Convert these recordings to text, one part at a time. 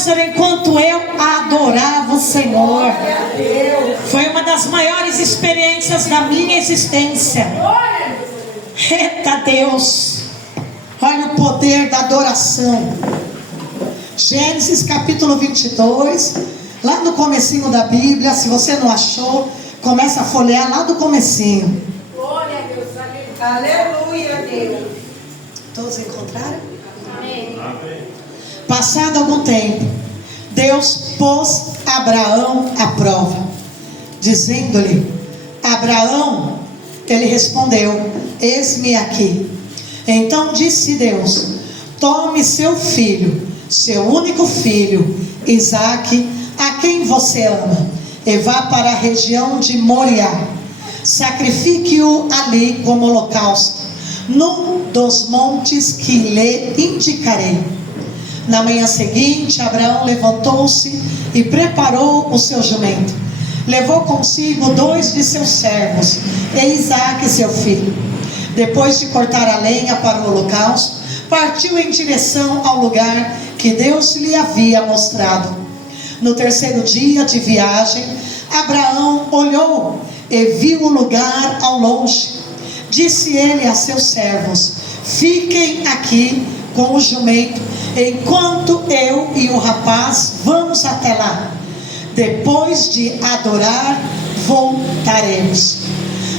câncer enquanto eu adorava o Senhor. Foi uma das maiores experiências da minha existência. Eita Deus, olha o poder da adoração. Gênesis capítulo 22, lá no comecinho da Bíblia. Se você não achou, começa a folhear lá do comecinho. Glória a Deus, aleluia, Deus. Todos encontraram? Amém. Passado algum tempo, Deus pôs Abraão à prova, dizendo-lhe: Abraão. Ele respondeu: eis-me aqui. Então disse Deus: tome seu filho, seu único filho, Isaque, a quem você ama, e vá para a região de Moriá. Sacrifique-o ali como holocausto, num dos montes que lhe indicarei. Na manhã seguinte, Abraão levantou-se e preparou o seu jumento. Levou consigo 2 de seus servos e Isaque, seu filho. Depois de cortar a lenha para o holocausto, partiu em direção ao lugar que Deus lhe havia mostrado. No terceiro dia de viagem, Abraão olhou e viu o lugar ao longe. Disse ele a seus servos: fiquem aqui com o jumento, enquanto eu e o rapaz vamos até lá. Depois de adorar, voltaremos.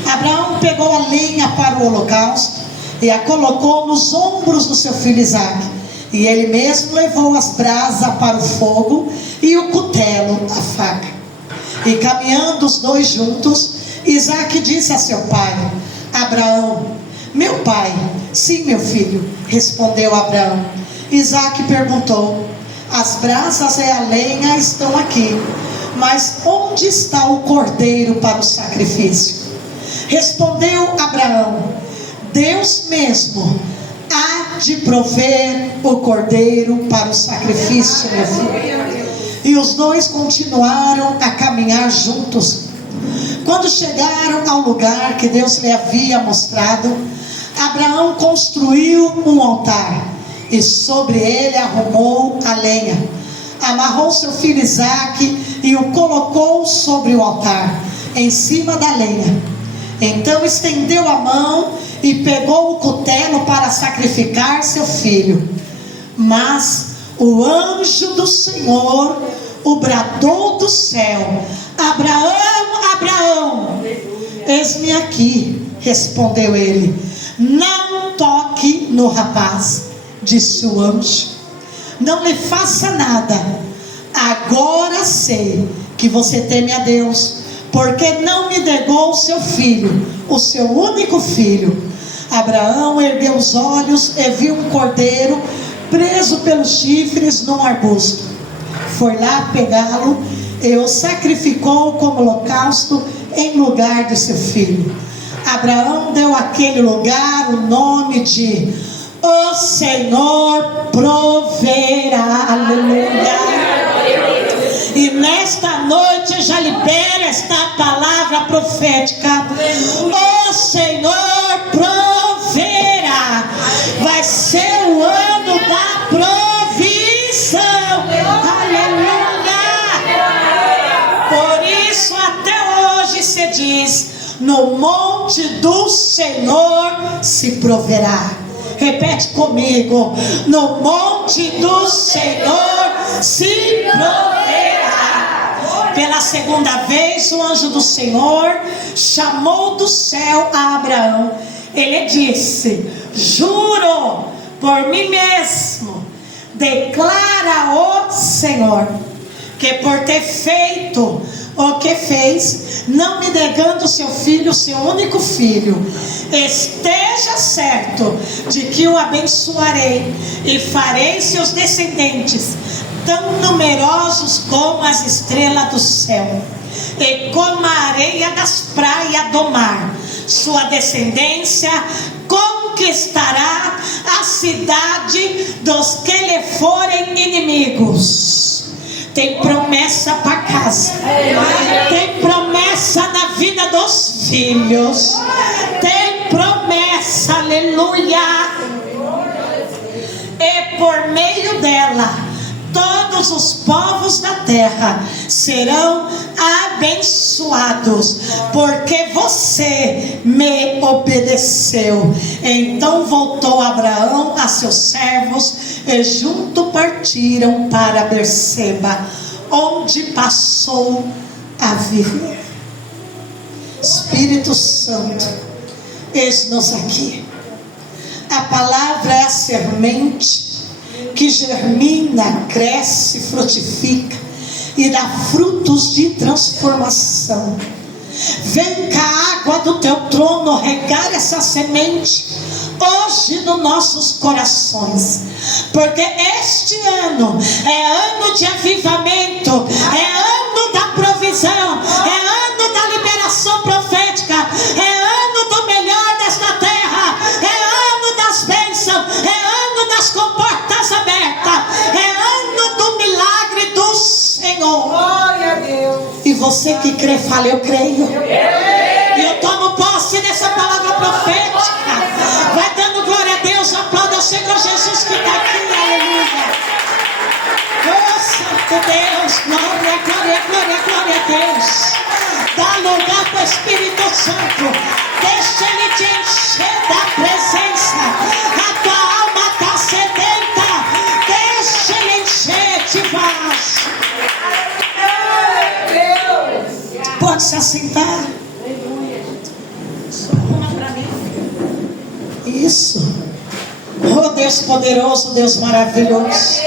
Abraão pegou a lenha para o holocausto e a colocou nos ombros do seu filho Isaque. E ele mesmo levou as brasas para o fogo e o cutelo, a faca. E caminhando os dois juntos, Isaque disse a seu pai: Abraão. Meu pai. Sim, meu filho, respondeu Abraão. Isaque perguntou: as brasas e a lenha estão aqui, mas onde está o cordeiro para o sacrifício? Respondeu Abraão: Deus mesmo há de prover o cordeiro para o sacrifício, meu filho. E os dois continuaram a caminhar juntos. Quando chegaram ao lugar que Deus lhe havia mostrado, Abraão construiu um altar e sobre ele arrumou a lenha. Amarrou seu filho Isaque e o colocou sobre o altar, em cima da lenha. Então estendeu a mão e pegou o cutelo para sacrificar seu filho. Mas o anjo do Senhor o bradou do céu: Abraão, Abraão. Eis-me aqui, respondeu ele. Não toque no rapaz, disse o anjo. Não lhe faça nada. Agora sei que você teme a Deus, porque não me negou o seu filho, o seu único filho. Abraão ergueu os olhos e viu um cordeiro preso pelos chifres num arbusto. Foi lá pegá-lo e o sacrificou como holocausto em lugar de seu filho. Abraão deu àquele lugar o nome de O Senhor proverá. Aleluia. E nesta noite já libera esta palavra profética: O Senhor proverá. Vai ser o ano da provisão. Aleluia. Por isso até hoje se diz: no monte do Senhor se proverá. Repete comigo: no monte do Senhor se proverá. Pela segunda vez o anjo do Senhor chamou do céu a Abraão. Ele disse: juro por mim mesmo, declara o Senhor, que por ter feito o que fez, não me negando seu filho, seu único filho, esteja certo de que o abençoarei e farei seus descendentes tão numerosos como as estrelas do céu e como a areia das praias do mar. Sua descendência conquistará a cidade dos que lhe forem inimigos. Tem promessa para casa, tem promessa na vida dos filhos, tem promessa, aleluia. E por meio dela, todos todos os povos da terra serão abençoados, porque você me obedeceu. Então voltou Abraão a seus servos e junto partiram para Berseba, onde passou a viver. Espírito Santo, eis-nos aqui. A palavra é a semente que germina, cresce, frutifica e dá frutos de transformação. Vem com a água do teu trono regar essa semente hoje nos nossos corações, porque este ano é ano de avivamento, é ano da provisão, é ano da liberação profética, é ano do melhor desta terra, é ano das bênçãos, é ano das comportas abertas, é ano do milagre do Senhor. Glória a Deus. E você que crê, fala: eu creio. E eu tomo posse dessa palavra profética. Vai dando glória a Deus, aplauda o Senhor Jesus que está aqui, aleluia. Oh Santo Deus, glória, glória, glória, glória a Deus. Dá lugar para o Espírito Santo, deixa Ele te encher da presença. A tua alma está sedenta, deixa Ele encher de paz. Pode se assentar. Isso. Oh Deus poderoso, Deus maravilhoso.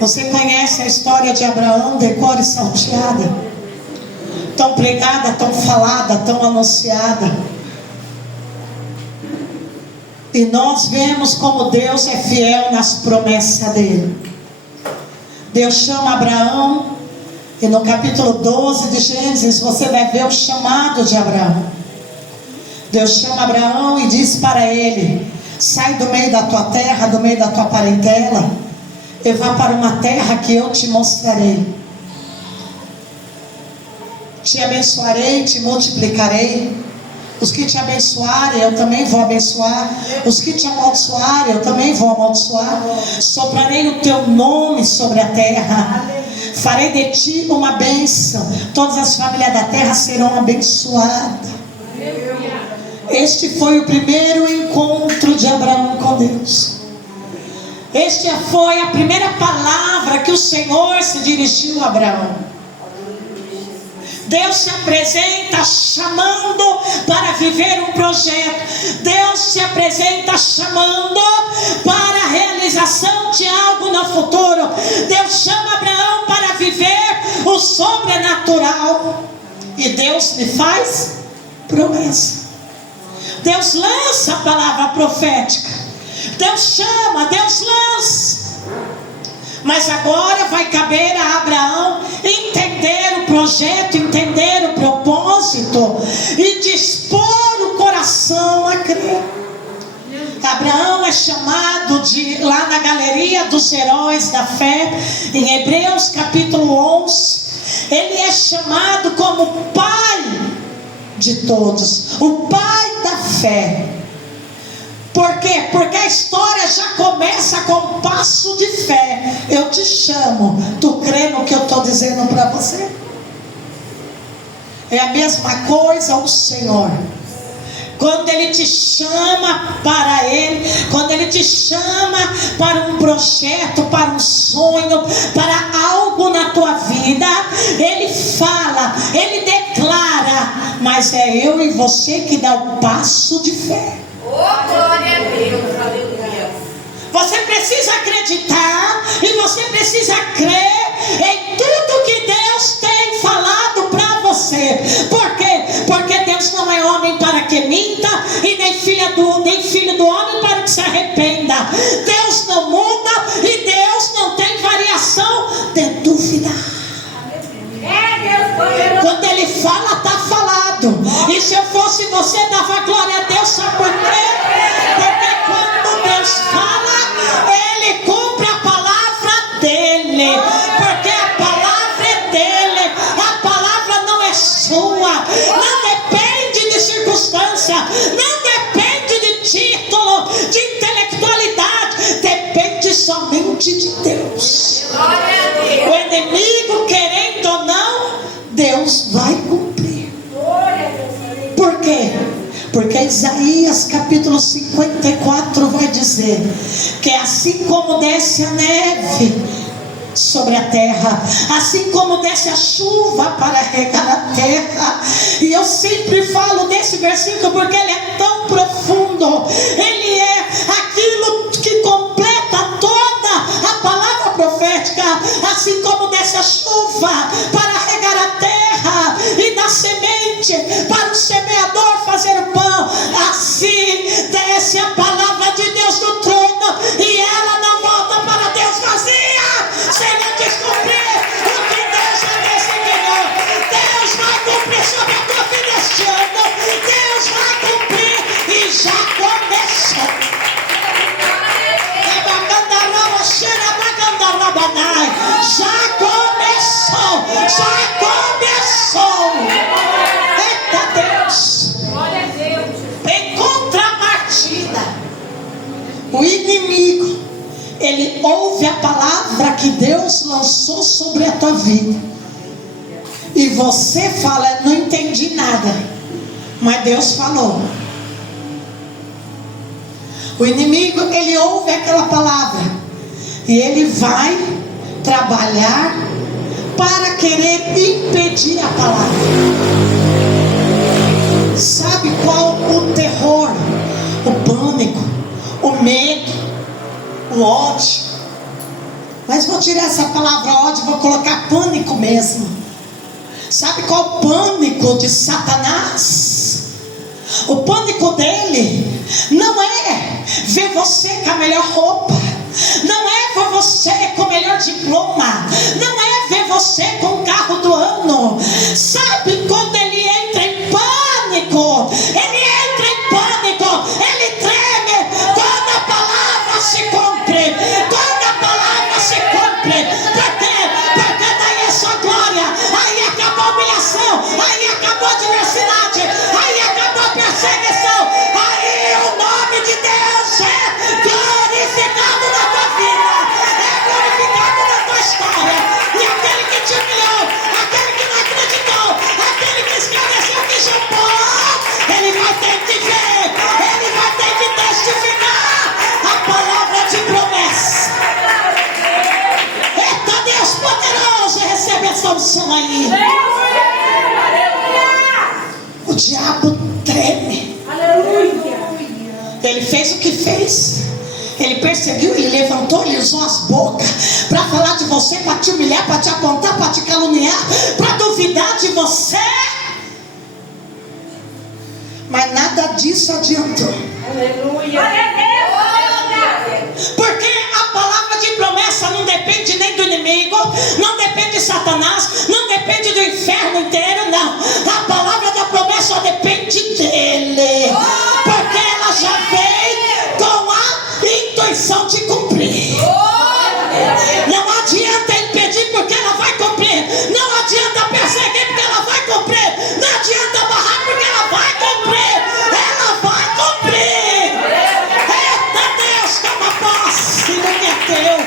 Você conhece a história de Abraão, decora e salteada, tão pregada, tão falada, tão anunciada. E nós vemos como Deus é fiel nas promessas dele. Deus chama Abraão, e no capítulo 12 de Gênesis você vai ver o chamado de Abraão. Deus chama Abraão e diz para ele: sai do meio da tua terra, do meio da tua parentela, e vá para uma terra que eu te mostrarei. Te abençoarei, te multiplicarei. Os que te abençoarem, eu também vou abençoar. Os que te amaldiçoarem, eu também vou amaldiçoar. Soprarei o teu nome sobre a terra. Farei de ti uma bênção. Todas as famílias da terra serão abençoadas. Este foi o primeiro encontro de Abraão com Deus. Esta foi a primeira palavra que o Senhor se dirigiu a Abraão. Deus se apresenta chamando para viver um projeto. Deus se apresenta chamando para a realização de algo no futuro. Deus chama Abraão para viver o sobrenatural. E Deus lhe faz promessa. Deus lança a palavra profética. Deus chama, Deus lança. Mas agora vai caber a Abraão entender o projeto, entender o propósito e dispor o coração a crer. Abraão é chamado lá na galeria dos heróis da fé, em Hebreus capítulo 11, ele é chamado como pai de todos, o pai da fé. Por quê? Porque a história já começa com um passo de fé. Eu te chamo, tu crê no que eu estou dizendo para você? É a mesma coisa o Senhor. Quando Ele te chama para Ele, quando Ele te chama para um projeto, para um sonho, para algo na tua vida, Ele fala, Ele declara, mas é eu e você que dá o passo de fé. Oh, glória a Deus, aleluia. Você precisa acreditar e você precisa crer em tudo que Deus tem falado para você. Por quê? Porque Deus não é homem para que minta e nem filho do homem para que se arrependa. Deus não muda e Deus não tem variação de dúvida. Quando Ele fala, está falado. E se eu fosse você, dava glória a Deus. Sabe por quê? Porque quando Deus fala, Ele cumpre a palavra dEle. Porque a palavra é dEle. A palavra não é sua. Não depende de circunstância. Não depende de título, de intelectualidade. Depende Isaías capítulo 54 vai dizer que assim como desce a neve sobre a terra, assim como desce a chuva para regar a terra. E eu sempre falo desse versículo porque ele é tão profundo, ele é aquilo que completa toda a palavra profética. Assim como desce a chuva para regar a terra e dá semente para o semeador fazer o pão, assim desce a palavra de Deus do trono e ela não volta para Deus vazia, sem antes cumprir o que Deus já designou. Deus vai cumprir sobre a tua vida este ano. Deus vai cumprir e já começou. Já começou. Já começou. Eita Deus. Glória a Deus. Em contrapartida, o inimigo, ele ouve a palavra que Deus lançou sobre a tua vida e você fala: não entendi nada, mas Deus falou. O inimigo, ele ouve aquela palavra e ele vai trabalhar para querer impedir a palavra. Sabe qual o terror, o pânico, o medo, o ódio? Mas vou tirar essa palavra ódio, vou colocar pânico mesmo. Sabe qual o pânico de Satanás? O pânico dele não é ver você com a melhor roupa, não é ver você com o melhor diploma, não é ver você com o carro do ano. Sabe quando ele entra em pânico? Ele entra em pânico, ele treme quando a palavra se cumpre. Quando a palavra se cumpre, por quê? Porque daí é só glória, aí acabou a humilhação, aí acabou a adversidade, aí acabou a perseguição, aí o nome de Deus é glorificado na tua vida, é glorificado na tua história. E aquele que te humilhou, aquele que não acreditou, aquele que esclareceu, que chumbou, ele vai ter que ver, ele vai ter que testificar a palavra de promessa. Eita Deus poderoso, recebe essa unção aí. O diabo treme. Ele fez o que fez. Ele perseguiu, ele levantou, ele usou as bocas para falar de você, para te humilhar, para te apontar, para te caluniar, para duvidar de você. Mas nada disso adiantou. Porque a palavra de promessa não depende nem do inimigo, não depende de Satanás, não depende do inferno inteiro, não. A palavra da promessa só depende dele, porque ela já vem com a intuição de cumprir. Não adianta impedir, porque ela vai cumprir. Não adianta perseguir, porque ela vai cumprir. Não adianta barrar, porque ela vai cumprir. Ela vai cumprir. Eita Deus, toma posse do que é teu.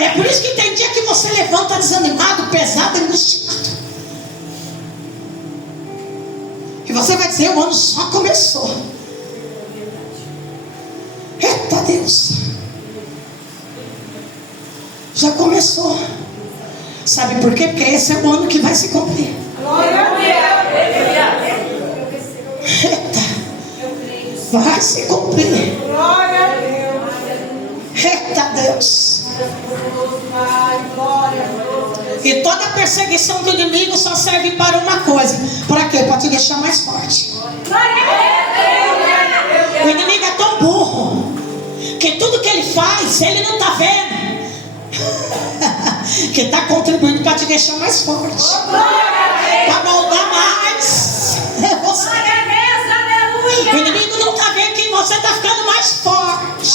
É por isso que tem dia que você levanta desanimado, pesado, angustiado. E você vai dizer: o ano só começou. Eita Deus, já começou. Sabe por quê? Porque esse é o ano que vai se cumprir. Eita, vai se cumprir. Eita Deus. E toda perseguição do inimigo só serve para uma coisa. Para quê? Para te deixar mais forte. O inimigo é tão burro que tudo que ele faz, ele não está vendo que está contribuindo para te deixar mais forte, para moldar mais você. O inimigo não está vendo que você está ficando mais forte,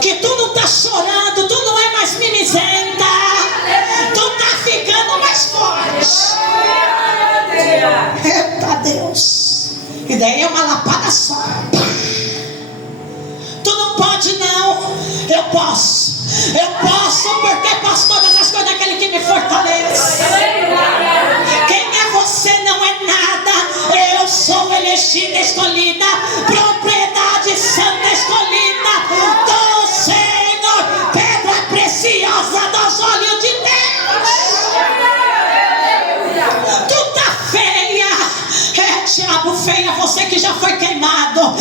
que tu não está chorando, tu não é mais mimizenta, tu está ficando mais forte. Eita Deus. E daí é uma lapada só. Tu não pode não. Eu posso porque posso todas as coisas daquele que me fortalece. Quem é você não é nada. Eu sou elegida, escolhida, propriedade santa escolhida do Senhor, pedra preciosa dos olhos de Deus. Tu tá feia, diabo, feia, você que já foi queimado.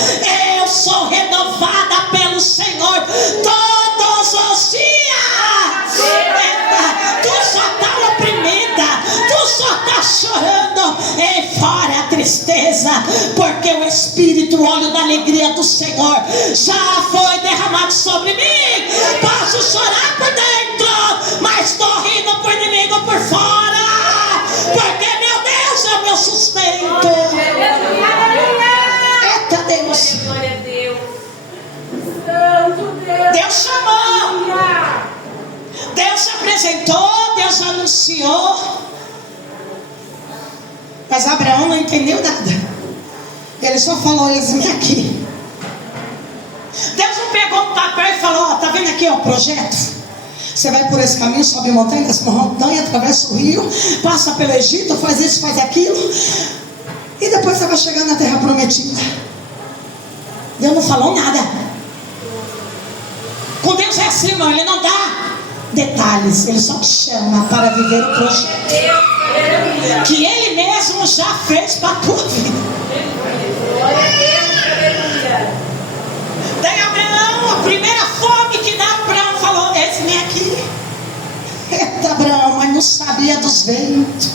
Eu sou renovada pelo Senhor todos os dias. Tu só tá oprimida, tu só tá chorando. E fora a tristeza, porque o Espírito, o óleo da alegria do Senhor já foi derramado sobre mim. Posso chorar por dentro, mas estou rindo por inimigo por fora, porque meu Deus é o meu sustento. Eita Deus, Deus chamou, Deus se apresentou, Deus anunciou. Mas Abraão não entendeu nada. Ele só falou: eis-me aqui. Deus não pegou um papel e falou: ó, tá vendo aqui, ó, o projeto? Você vai por esse caminho, sobe montanha, desce montanha, atravessa o rio, passa pelo Egito, faz isso, faz aquilo, e depois você vai chegar na terra prometida. Deus não falou nada. Com Deus é assim, irmão, Ele não dá detalhes, Ele só te chama para viver o projeto que Ele mesmo já fez para a tua vida. Daí Abraão, a primeira fome que dá, Abraão falou: eis-me aqui. Eita, Abraão, mas não sabia dos ventos,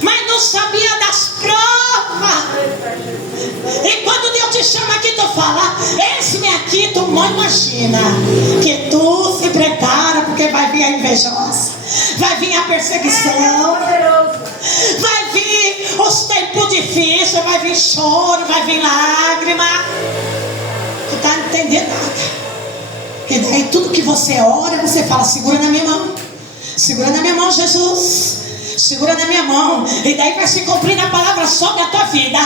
mas não sabia das provas. E quando Deus te chama aqui, tu fala: eis-me aqui, tu não imagina que tu se prepara, porque vai vir a invejosa, vai vir a perseguição, vai vir os tempos difíceis, vai vir choro, vai vir lágrima. Tu tá entendendo nada? E daí tudo que você ora, você fala: segura na minha mão, segura na minha mão, Jesus, segura na minha mão. E daí vai se cumprir a palavra sobre a tua vida,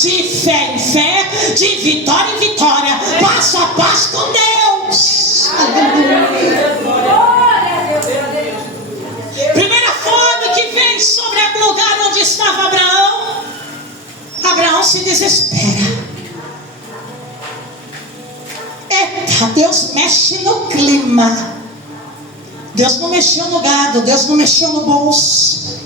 de fé em fé, de vitória em vitória, passo a passo com Deus. Aleluia. Primeira fome que vem sobre o lugar onde estava Abraão. Abraão se desespera. Eita, Deus mexe no clima. Deus não mexeu no gado, Deus não mexeu no bolso.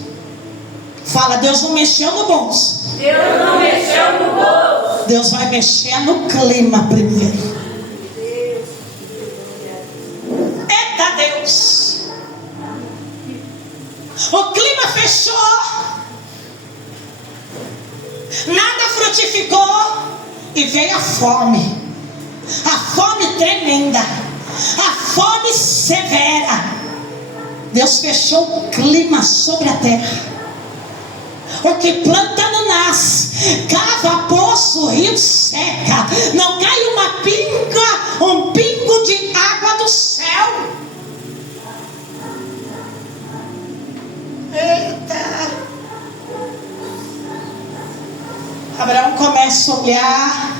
Fala: Deus não mexeu no bolso. Deus não mexeu no bolso. Deus vai mexer no clima primeiro. Eita Deus. O clima fechou, nada frutificou, e veio a fome. A fome tremenda, a fome severa. Deus fechou o clima sobre a terra. O que planta não nasce, cava poço, o rio seca, não cai uma pinga, um pingo de água do céu. Eita! Abraão começa a olhar.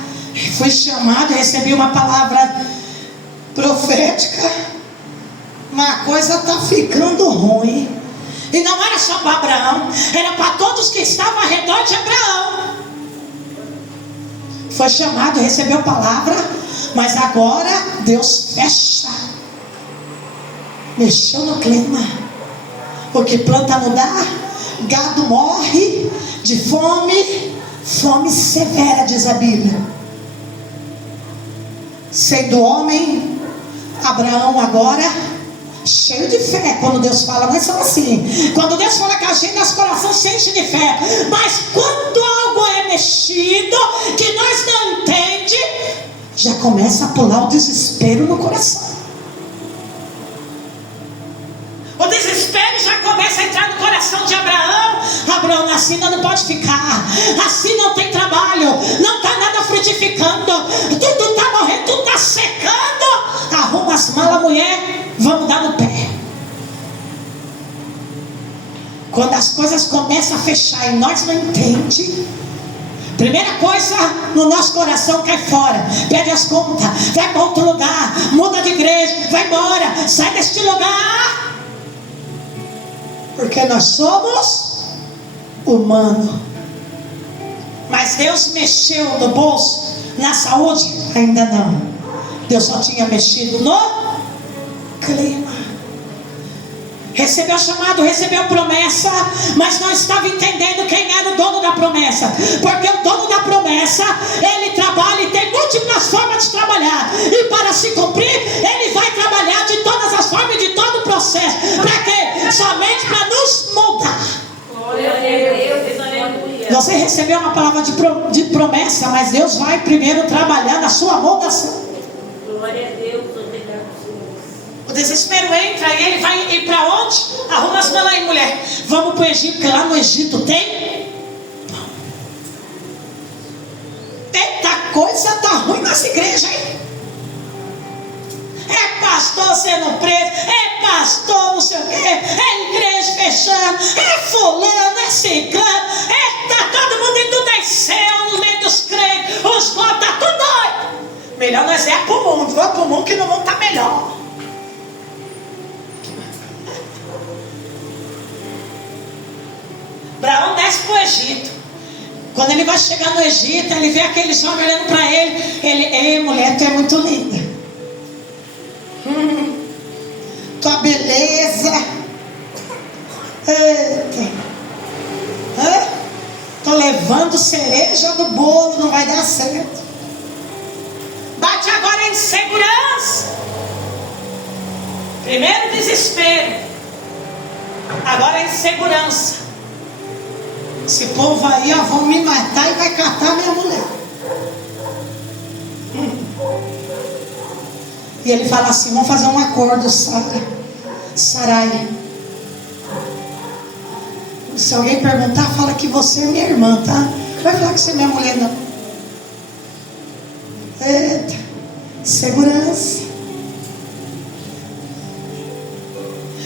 Foi chamado, recebi uma palavra profética. Mas a coisa está ficando ruim. E não era só para Abraão, era para todos que estavam ao redor de Abraão. Foi chamado, recebeu palavra, mas agora Deus fecha. Mexeu no clima. Porque planta não dá, gado morre de fome, fome severa, diz a Bíblia. Sendo homem, Abraão agora cheio de fé. Quando Deus fala, nós somos assim. Quando Deus fala com a gente, nosso coração se enche de fé. Mas quando algo é mexido, que nós não entendemos, já começa a pular o desespero no coração. O desespero já começa a entrar no coração de Abraão. Abraão, assim não pode ficar. Assim não tem trabalho. Não está nada frutificando. Tudo está morrendo, tudo está secando. Arruma as malas, mulher. Vamos dar no pé. Quando as coisas começam a fechar e nós não entendemos, primeira coisa, no nosso coração cai fora, pede as contas, vai para outro lugar, muda de igreja, vai embora, sai deste lugar. Porque nós somos humanos. Mas Deus mexeu no bolso, na saúde? Ainda não. Deus só tinha mexido no clima. Recebeu chamado, recebeu promessa, mas não estava entendendo quem era o dono da promessa. Porque o dono da promessa, ele trabalha e tem múltiplas formas de trabalhar. E para se cumprir, ele vai trabalhar de todas as formas, de todo o processo. Para quê? Somente para nos moldar. Glória a Deus, aleluia. Você recebeu uma palavra de promessa, mas Deus vai primeiro trabalhar na sua moldação. Glória a Deus, obrigado, Senhor. O desespero entra e ele vai ir para onde? Arruma as malas aí, mulher. Vamos para o Egito, porque lá no Egito tem. Eita, coisa tá ruim nas igrejas, hein? É pastor sendo preso, é pastor não sei o quê, é igreja fechando, é fulano, é ciclano, tá todo mundo indo das céus no meio dos crentes, os glórios, tá tudo doido. Melhor nós é pro mundo, vamos pro mundo que no mundo tá melhor. Abraão desce pro Egito. Quando ele vai chegar no Egito, ele vê aquele jovem olhando para ele. Ei, mulher, tu é muito linda. Tua beleza. Eita. Tô levando cereja do bolo, não vai dar certo. Bate agora em insegurança. Primeiro desespero, agora insegurança. Esse povo aí, ó, vão me matar e vai catar minha mulher. E ele fala assim: vamos fazer um acordo, Sarai. Se alguém perguntar, fala que você é minha irmã, tá? Não vai falar que você é minha mulher, não. Eita, segurança.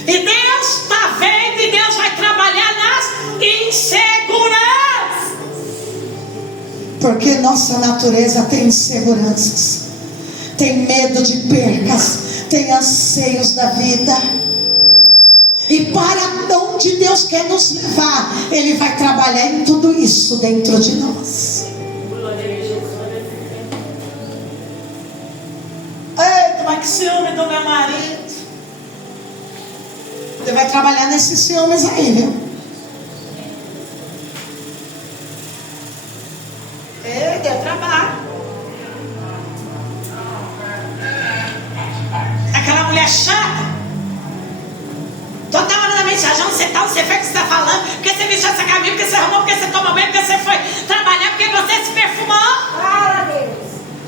E Deus está vendo, e Deus vai trabalhar nas inseguranças. Porque nossa natureza tem inseguranças, tem medo de percas, tem anseios da vida. E para onde Deus quer nos levar, Ele vai trabalhar em tudo isso dentro de nós. Eita, mas que ciúme do meu marido. Ele vai trabalhar nesses ciúmes aí, viu? Deu trabalho. Aquela mulher chata, toda hora na mensagem: onde você está, onde você foi, o que você está falando, porque você vestiu essa camisa, porque você arrumou, porque você tomou banho, porque você foi trabalhar, porque você se perfumou.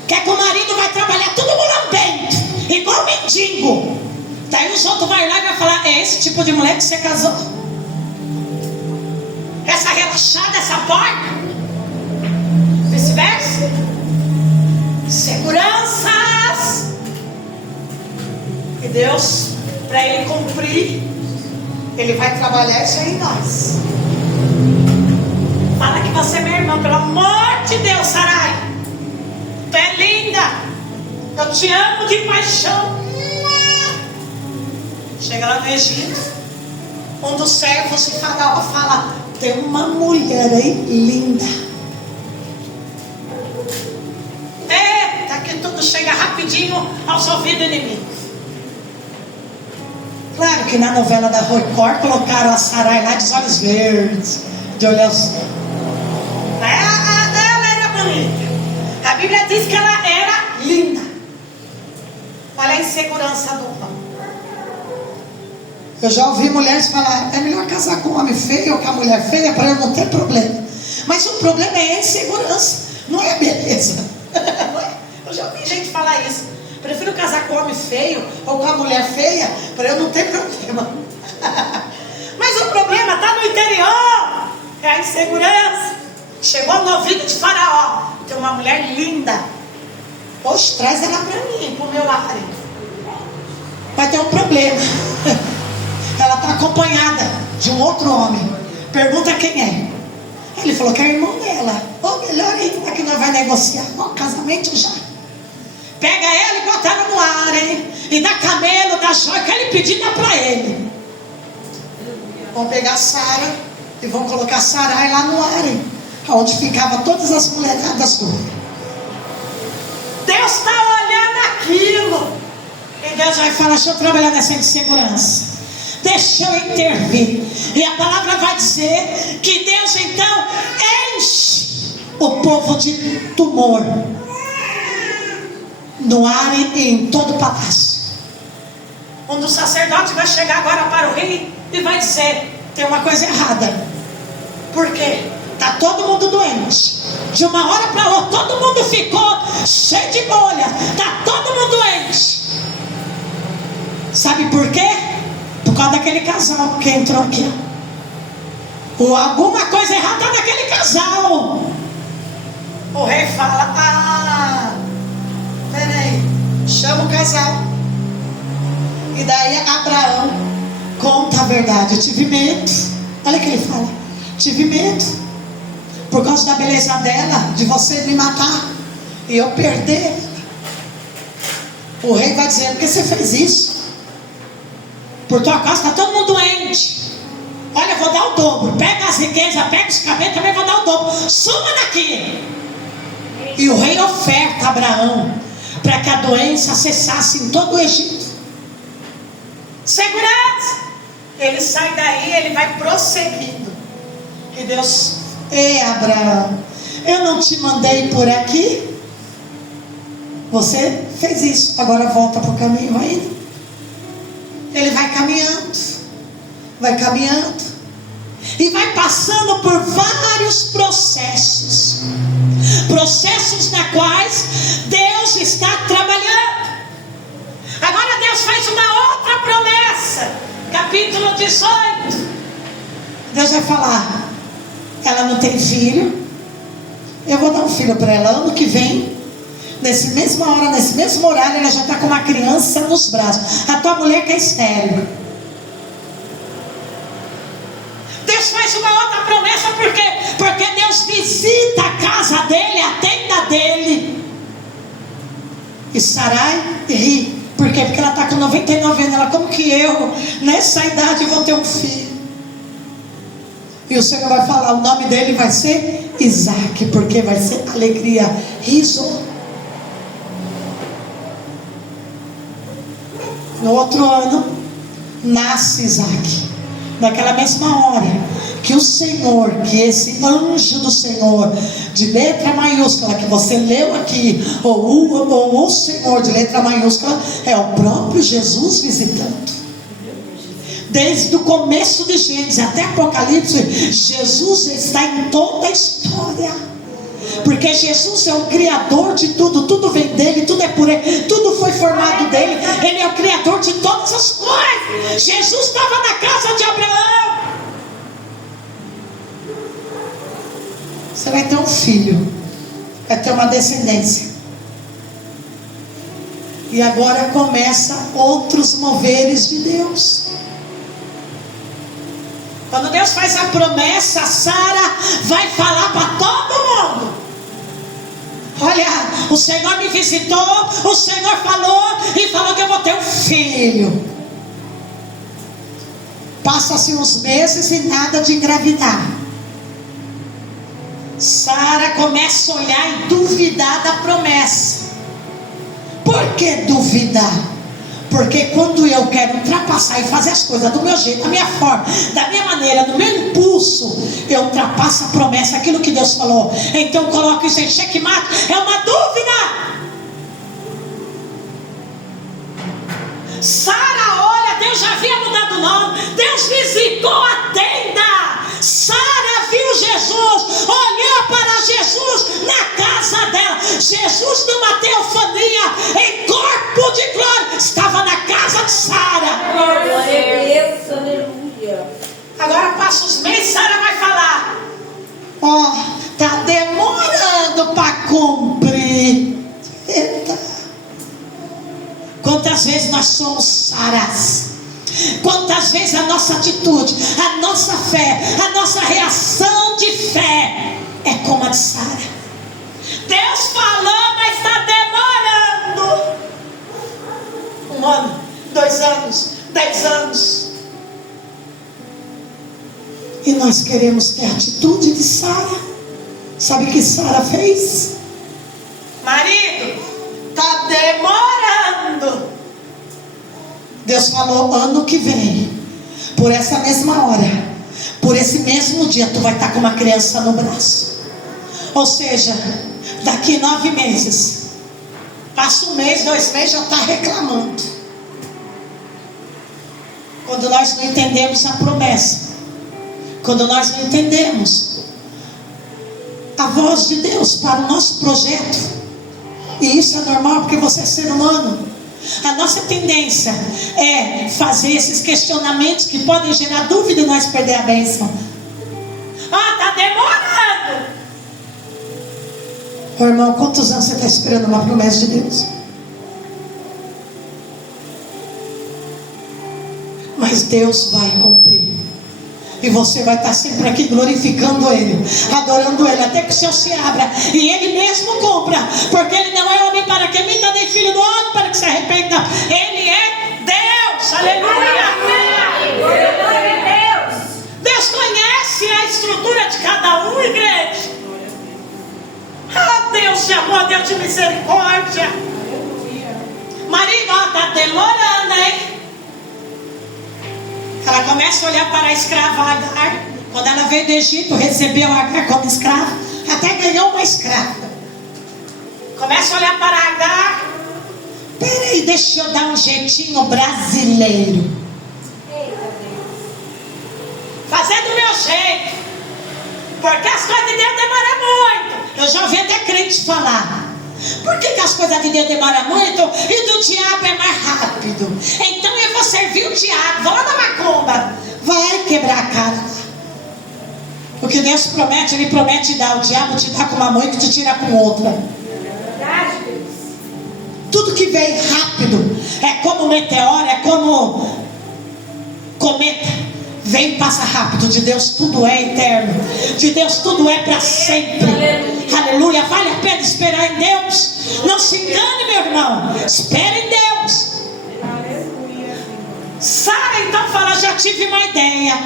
Quer que o marido vai trabalhar tudo mulambento, igual mendigo. Daí os outros vai lá e vai falar: é esse tipo de mulher que você casou? Essa relaxada, essa porca? Vice-versa. Seguranças. E Deus, para Ele cumprir, Ele vai trabalhar isso aí em nós. Fala que você é minha irmã, pelo amor de Deus, Sarai. Tu é linda. Eu te amo de paixão. Chega lá no Egito, um dos servos de Faraó fala: tem uma mulher aí linda. Eita, que tudo chega rapidinho aos ouvidos inimigos. Claro que na novela da Record colocaram a Sarai lá de olhos verdes, de olhos. Ela era bonita. A Bíblia diz que ela era linda. Olha a insegurança do homem. Eu já ouvi mulheres falar: é melhor casar com um homem feio ou com a mulher feia para eu não ter problema. Mas o problema é a insegurança, não é a beleza. Não é? Eu já ouvi gente falar isso. Prefiro casar com um homem feio ou com a mulher feia para eu não ter problema. Mas o problema está no interior. É a insegurança. Chegou no ouvido de Faraó: tem uma mulher linda. Poxa, traz ela para mim, para o meu marido. Vai ter um problema. Ela está acompanhada de um outro homem. Pergunta quem é. Ele falou que é irmão dela. Ou melhor ainda, que nós vamos negociar. Ó, casamento já. Pega ela e bota ela no ar, hein? E dá camelo, dá joia, que ele pedir, dá para ele. Vão pegar Sara e vão colocar Sarai lá no Harém, onde ficavam todas as mulheradas do rei. Deus está olhando aquilo. E Deus vai falar: deixa eu trabalhar nessa insegurança, deixa eu intervir. E a palavra vai dizer que Deus então enche o povo de tumor no Harém e em todo o palácio. Um dos sacerdotes vai chegar agora para o rei e vai dizer: tem uma coisa errada. Por quê? Está todo mundo doente. De uma hora para outra todo mundo ficou cheio de bolha. Está todo mundo doente. Sabe por quê? Por causa daquele casal que entrou aqui. Ou alguma coisa errada naquele casal. O rei fala: peraí, chama o casal. E daí Abraão conta a verdade. Eu tive medo. Olha o que ele fala: tive medo por causa da beleza dela, de você me matar e eu perder. O rei vai dizer: por que você fez isso? Por tua causa está todo mundo doente. Olha, eu vou dar o dobro. Pega as riquezas, pega os cabelos, também vou dar o dobro. Suma daqui. E o rei oferta a Abraão para que a doença cessasse em todo o Egito. Segurança. Ele sai daí, ele vai prosseguindo. E Deus: ei, Abraão, eu não te mandei por aqui? Você fez isso, agora volta para o caminho, vai indo. Ele vai caminhando, e vai passando por vários processos na quais Deus está trabalhando. Agora Deus faz uma outra promessa, capítulo 18. Deus vai falar: ela não tem filho, eu vou dar um filho para ela ano que vem, nessa mesma hora, nesse mesmo horário, ela já está com uma criança nos braços. A tua mulher que é estéril. Deus faz uma outra promessa, por quê? Porque Deus visita a casa dele, a tenda dele. E Sarai ri. Por quê? Porque ela está com 99 anos. Ela: como que eu, nessa idade, vou ter um filho? E o Senhor vai falar: o nome dele vai ser Isaac, porque vai ser alegria, riso. No outro ano nasce Isaac. Naquela mesma hora que o Senhor, que esse anjo do Senhor, de letra maiúscula, que você leu aqui, ou o Senhor de letra maiúscula, é o próprio Jesus visitando. Desde o começo de Gênesis até Apocalipse, Jesus está em toda a história. Porque Jesus é o criador de tudo. Tudo vem dele, tudo é por ele, tudo foi formado dele. Ele é o criador de todas as coisas. Jesus estava na casa de Abraão. Você vai ter um filho, vai ter uma descendência. E agora começa outros moveres de Deus. Quando Deus faz a promessa, Sara vai falar para todo mundo: olha, o Senhor me visitou, o Senhor falou e falou que eu vou ter um filho. Passa-se uns meses e nada de engravidar. Sara começa a olhar e duvidar da promessa. Por que duvidar? Porque quando eu quero ultrapassar e fazer as coisas do meu jeito, da minha forma, da minha maneira, do meu impulso, eu ultrapasso a promessa, aquilo que Deus falou. Então eu coloco isso em xeque-mate. É uma dúvida. Sara olha, Deus já havia mudado o nome. Deus visitou a tenda. Sara viu Jesus, olhou para Jesus na casa dela. Jesus numa teofania, em corpo de glória, estava na casa de Sara. Glória a Deus, aleluia. Agora passa os meses, Sara vai falar: ó, tá demorando para cumprir. Eita. Quantas vezes nós somos Saras? Quantas vezes a nossa atitude, a nossa fé, a nossa reação de fé é como a de Sara. Deus falou, mas está demorando. 1 ano, 2 anos, 10 anos. nós queremos ter a atitude de Sara. Sabe o que Sara fez? Marido, está demorando. Deus falou: ano que vem, por essa mesma hora, por esse mesmo dia, tu vai estar com uma criança no braço. Ou seja, daqui 9 meses, passa 1 mês, 2 meses, já está reclamando. Quando nós não entendemos a promessa, quando nós não entendemos a voz de Deus para o nosso projeto, e isso é normal porque você é ser humano, a nossa tendência é fazer esses questionamentos que podem gerar dúvida e nós perder a bênção. Está demorando. Ô irmão, quantos anos você está esperando uma promessa de Deus? Mas Deus vai cumprir. E você vai estar sempre aqui glorificando Ele, adorando Ele, até que o céu se abra e Ele mesmo cumpra. Porque Ele não é homem para que minta, nem filho do homem para que se arrependa. Ele é Deus. Aleluia. Deus conhece a estrutura de cada um, igreja. Deus de amor, Deus de misericórdia. Marido, está demorando, hein? Ela começa a olhar para a escrava Agar. Quando ela veio do Egito, recebeu Agar como escrava, até ganhou uma escrava. Começa a olhar para Agar. Peraí, deixa eu dar um jeitinho brasileiro, fazer do meu jeito, porque as coisas de Deus demoram muito. Eu já ouvi até crente falar: por que as coisas de Deus demoram muito e do diabo é mais rápido? Então eu vou servir o diabo, vou lá na macumba. Vai quebrar a cara. O que Deus promete, Ele promete dar. O diabo te dá com uma mão e te tira com outra. Tudo que vem rápido é como meteoro, é como cometa. Vem e passa rápido. De Deus tudo é eterno. De Deus tudo é para sempre. Aleluia. Vale a pena esperar em Deus. Não se engane, meu irmão. Espere em Deus. Sara então fala: já tive uma ideia.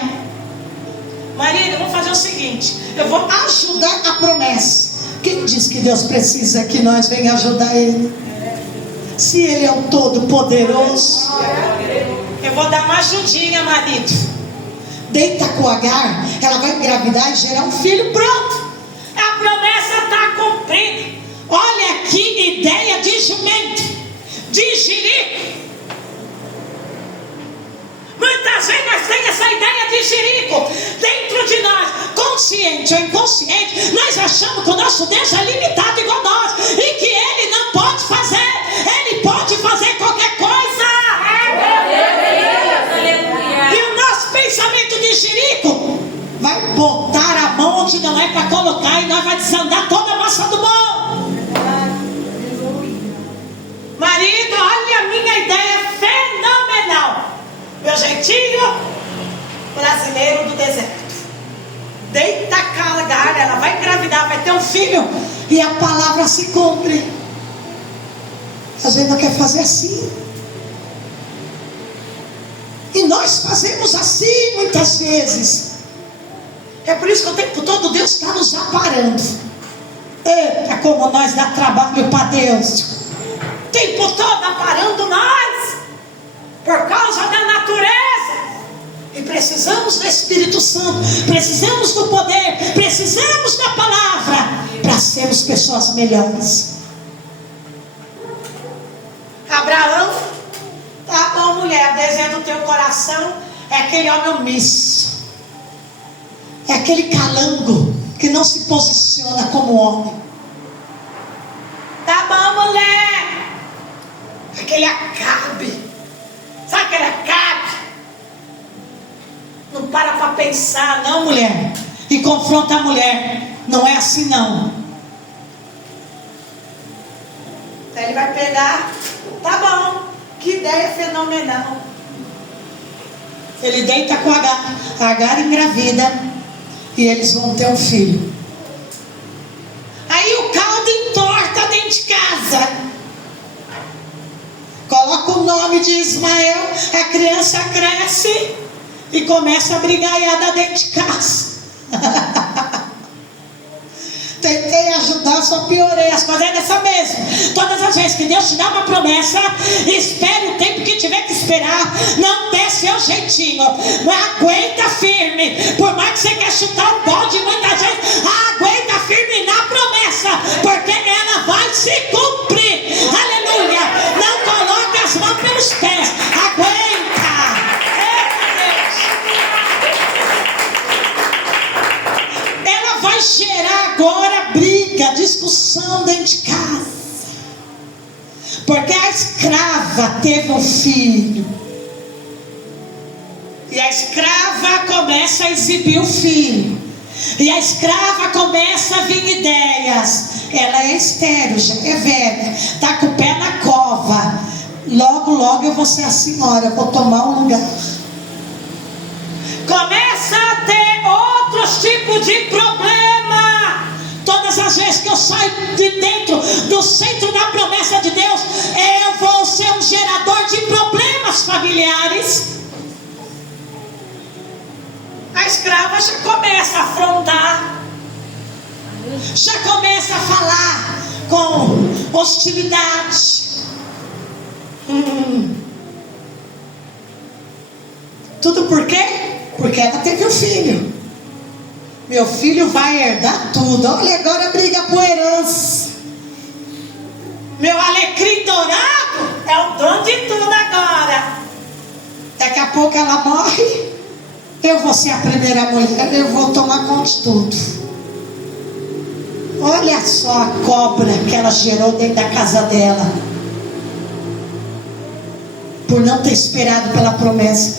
Marido, eu vou fazer o seguinte: eu vou ajudar a promessa. Quem diz que Deus precisa que nós venhamos ajudar Ele? Se Ele é o Todo-Poderoso. Eu vou dar uma ajudinha, marido. Deita com Agar, ela vai engravidar e gerar um filho. Pronto, a promessa está cumprida. Olha que ideia de jumento, de jirico. Muitas vezes nós temos essa ideia de jirico dentro de nós, consciente ou inconsciente. Nós achamos que o nosso Deus é limitado igual nós e que Ele não pode fazer. Ele pode fazer qualquer coisa. E o nosso pensamento de jirico vai botar a mão onde não é para colocar, e nós vai desandar toda a massa do bom. Marido, olha a minha ideia fenomenal. Meu jeitinho brasileiro do deserto. Deita a Agar, ela vai engravidar, vai ter um filho, e a palavra se cumpre. A gente não quer fazer assim. E nós fazemos assim muitas vezes. É por isso que o tempo todo Deus está nos aparando. Eita, como nós dá trabalho para Deus. O tempo todo aparando nós, por causa da natureza. E precisamos do Espírito Santo, precisamos do poder, precisamos da palavra, para sermos pessoas melhores. Abraão: tá bom, mulher, desejo do teu coração é aquele homem omisso, é aquele calango que não se posiciona como homem. Tá bom, mulher, aquele Acabe, sabe aquele Acabe? Não para pensar, não, mulher, e confronta a mulher. Não é assim, não. Então ele vai pegar: tá bom, que ideia fenomenal. Ele deita com Agar, Agar engravida, e eles vão ter um filho. Aí o caldo entorta dentro de casa. Coloca o nome de Ismael, a criança cresce, E começa a brigaiada dentro de casa. Tentei ajudar, só piorei as coisas. É dessa mesmo. Todas as vezes que Deus te dá uma promessa, espere o tempo que tiver que esperar. Não dê seu jeitinho. Aguenta firme. Por mais que você quer chutar o balde muitas vezes, aguenta firme na promessa, porque ela vai se cumprir. Aleluia. Não coloque as mãos pelos pés. Aguenta. Ela vai gerar agora briga, discussão dentro de casa, porque a escrava teve um filho, e a escrava começa a exibir o filho, e a escrava começa a vir ideias. Ela é estéril, já é velha, está com o pé na cova. Logo, logo eu vou ser a senhora, vou tomar um lugar. Começa a ter outros tipos de problema. Todas as vezes que eu saio de dentro do centro da promessa de Deus, eu vou ser um gerador de problemas familiares. A escrava já começa a afrontar, já começa a falar com hostilidade. Tudo por quê? Porque ela teve um filho. Meu filho vai herdar tudo. Olha, agora briga por herança. Meu alecrim dourado é o dono de tudo agora. Daqui a pouco ela morre. Eu vou ser a primeira mulher. Eu vou tomar conta de tudo. Olha só a cobra que ela gerou dentro da casa dela, por não ter esperado pela promessa.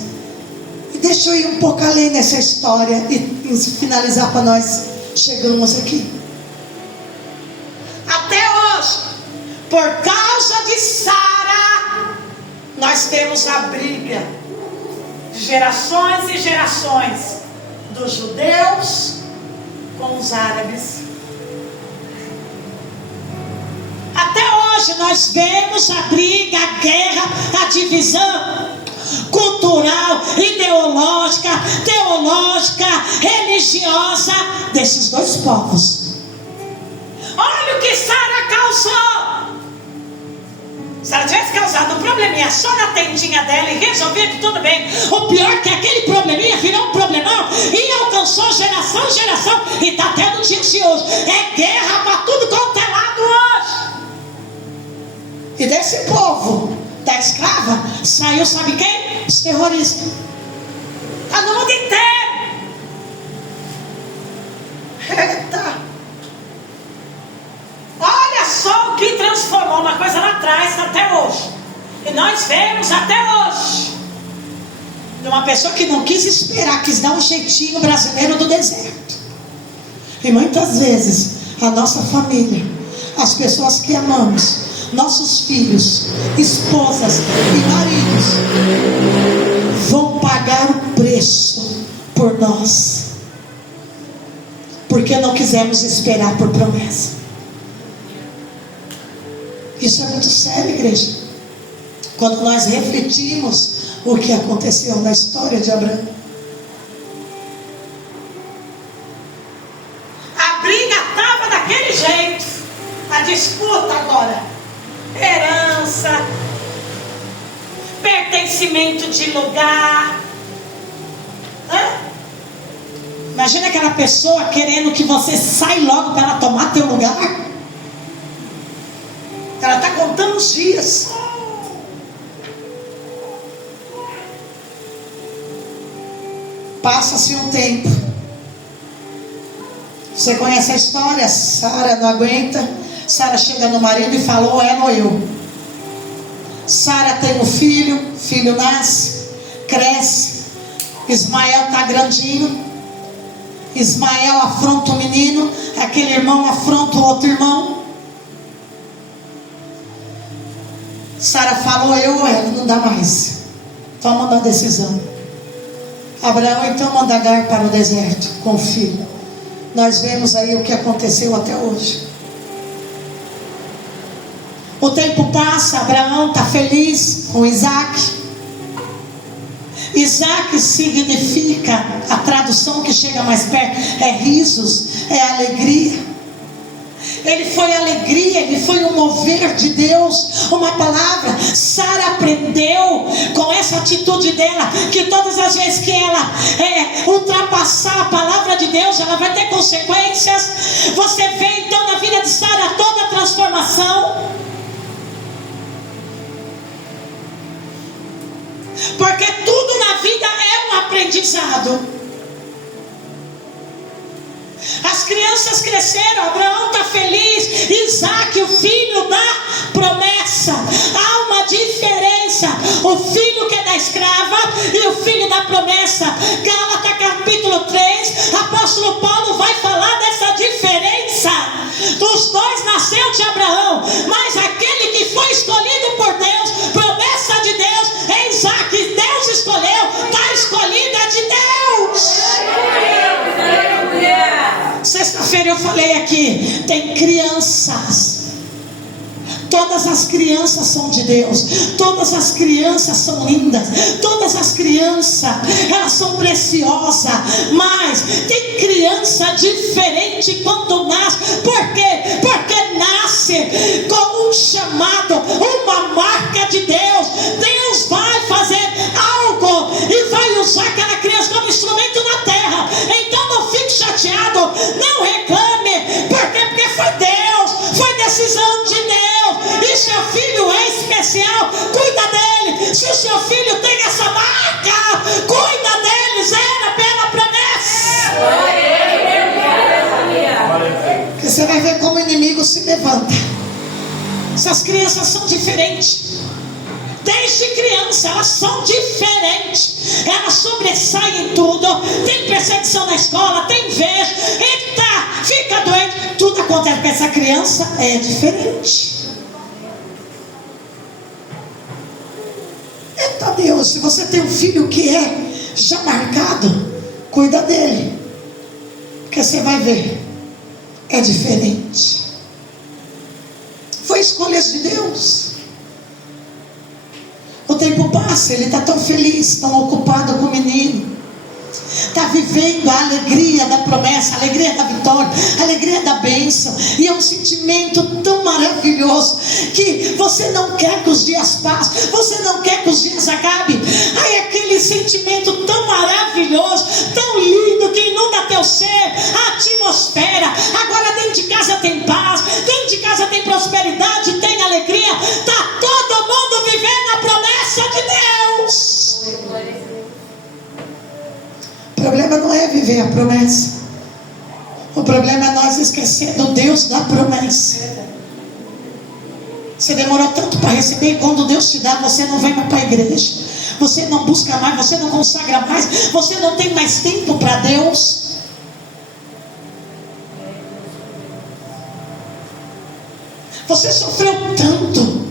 Deixa eu ir um pouco além nessa história e finalizar para nós chegamos aqui. Até hoje, por causa de Sara, nós temos a briga de gerações e gerações dos judeus com os árabes. Até hoje nós vemos a briga, a guerra, a divisão cultural, ideológica, teológica, religiosa desses dois povos. Olha o que Sara causou. Se ela tivesse causado um probleminha só na tendinha dela e resolvido tudo bem, o pior é que aquele probleminha virou um problemão e alcançou geração em geração, e está até no dia de hoje. É guerra para tudo quanto é lado hoje. E desse povo da escrava saiu, sabe quem? Os terroristas. Está no mundo inteiro. Eita. Olha só o que transformou uma coisa lá atrás até hoje. E nós vemos até hoje de uma pessoa que não quis esperar, quis dar um jeitinho brasileiro do deserto. E muitas vezes a nossa família, as pessoas que amamos, nossos filhos, esposas e maridos vão pagar o preço por nós, porque não quisemos esperar por promessa. Isso é muito sério, igreja. Quando nós refletimos o que aconteceu na história de Abraão. A briga estava daquele jeito. A disputa agora. Herança, pertencimento de lugar. Imagina aquela pessoa querendo que você saia logo para ela tomar teu lugar. Ela está contando os dias. Passa-se um tempo. Você conhece a história? Sara não aguenta. Sara chega no marido e fala: ou ela ou eu. Sara tem um filho, filho nasce, cresce. Ismael está grandinho. Ismael afronta o menino, aquele irmão afronta o outro irmão. Sara falou: eu ou ela, não dá mais. Toma uma decisão. Abraão então manda Agar para o deserto com o filho. Nós vemos aí o que aconteceu até hoje. O tempo passa, Abraão está feliz com Isaac. Isaac significa, a tradução que chega mais perto, é risos, é alegria. Ele foi alegria, ele foi um mover de Deus, uma palavra. Sara aprendeu com essa atitude dela, que todas as vezes que ela ultrapassar a palavra de Deus, ela vai ter consequências. Você vê então na vida de Sara toda a transformação, porque tudo na vida é um aprendizado. As crianças cresceram, Abraão está feliz, Isaac, o filho da promessa. Há uma diferença, o filho que é da escrava e o filho da promessa. Gálatas capítulo 3, apóstolo Paulo vai falar dessa diferença. Dos dois nasceu de Abraão, mas aquele que foi escolhido por Deus, promessa de Deus, é Isaac. Deus escolheu, está escolhida de Deus. Sexta-feira eu falei aqui, tem crianças. Todas as crianças são de Deus. Todas as crianças são lindas. Todas as crianças, elas são preciosas. Mas tem criança diferente quando nasce. Por quê? Porque nasce com um chamado, uma marca de Deus. Deus vai fazer algo e vai usar aquela criança como instrumento na terra. Então não fique chateado, não reclame. Por quê? Porque foi Deus, foi decisão de Deus. E seu filho é especial, cuida dele. Se o seu filho tem essa marca, cuida deles, era pela promessa. Porque você vai ver como o inimigo se levanta. Essas crianças são diferentes. Desde criança elas são diferentes. Elas sobressaem em tudo. Tem perseguição na escola, tem inveja, eita, fica doente. Tudo acontece porque essa criança é diferente. Eita Deus, se você tem um filho que é já marcado, cuida dele, porque você vai ver, é diferente. Foi escolha de Deus. O tempo passa, ele está tão feliz, tão ocupado com o menino, está vivendo a alegria da promessa, a alegria da vitória, a alegria da bênção. E é um sentimento tão maravilhoso que você não quer que os dias passem, você não quer que os dias acabem. Aí aquele sentimento tão maravilhoso, tão lindo, que inunda teu ser, a atmosfera. Agora dentro de casa tem paz, dentro de casa tem prosperidade, tem alegria. Está todo mundo vivendo a promessa de Deus. O problema não é viver a promessa. O problema é nós esquecer do Deus da promessa. Você demorou tanto para receber, e quando Deus te dá, você não vem mais para a igreja, você não busca mais, você não consagra mais, você não tem mais tempo para Deus. Você sofreu tanto,